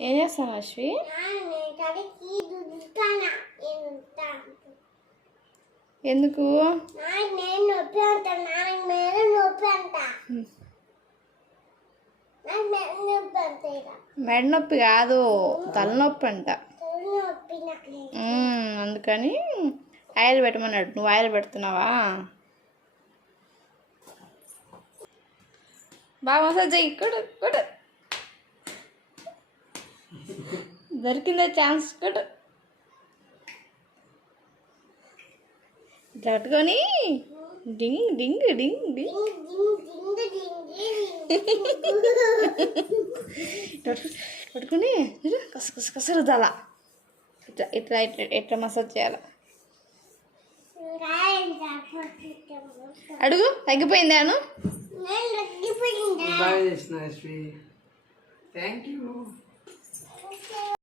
ఏం చేస్తాను అశ్వి? ఎందుకు? మెడ నొప్పి కాదు తలనొప్పి అంట. అందుకని ఆయిల్ పెట్టమన్నాడు. నువ్వు ఆయిల్ పెడుతున్నావా? బాగా మసాజ్ ఇక్కడ ఇక్కడ. దొరికిందే ఛాన్స్ కూడా పట్టుకొని డింగ్ డింగ్ డింగ్ డింగ్. పట్టుకుని కస కస కస రుద్దాలా. ఇట్లా ఇట్లా ఇట్లా మసాజ్ చేయాలి. అడుగు తగ్గిపోయిందాను థ్యాంక్ యూ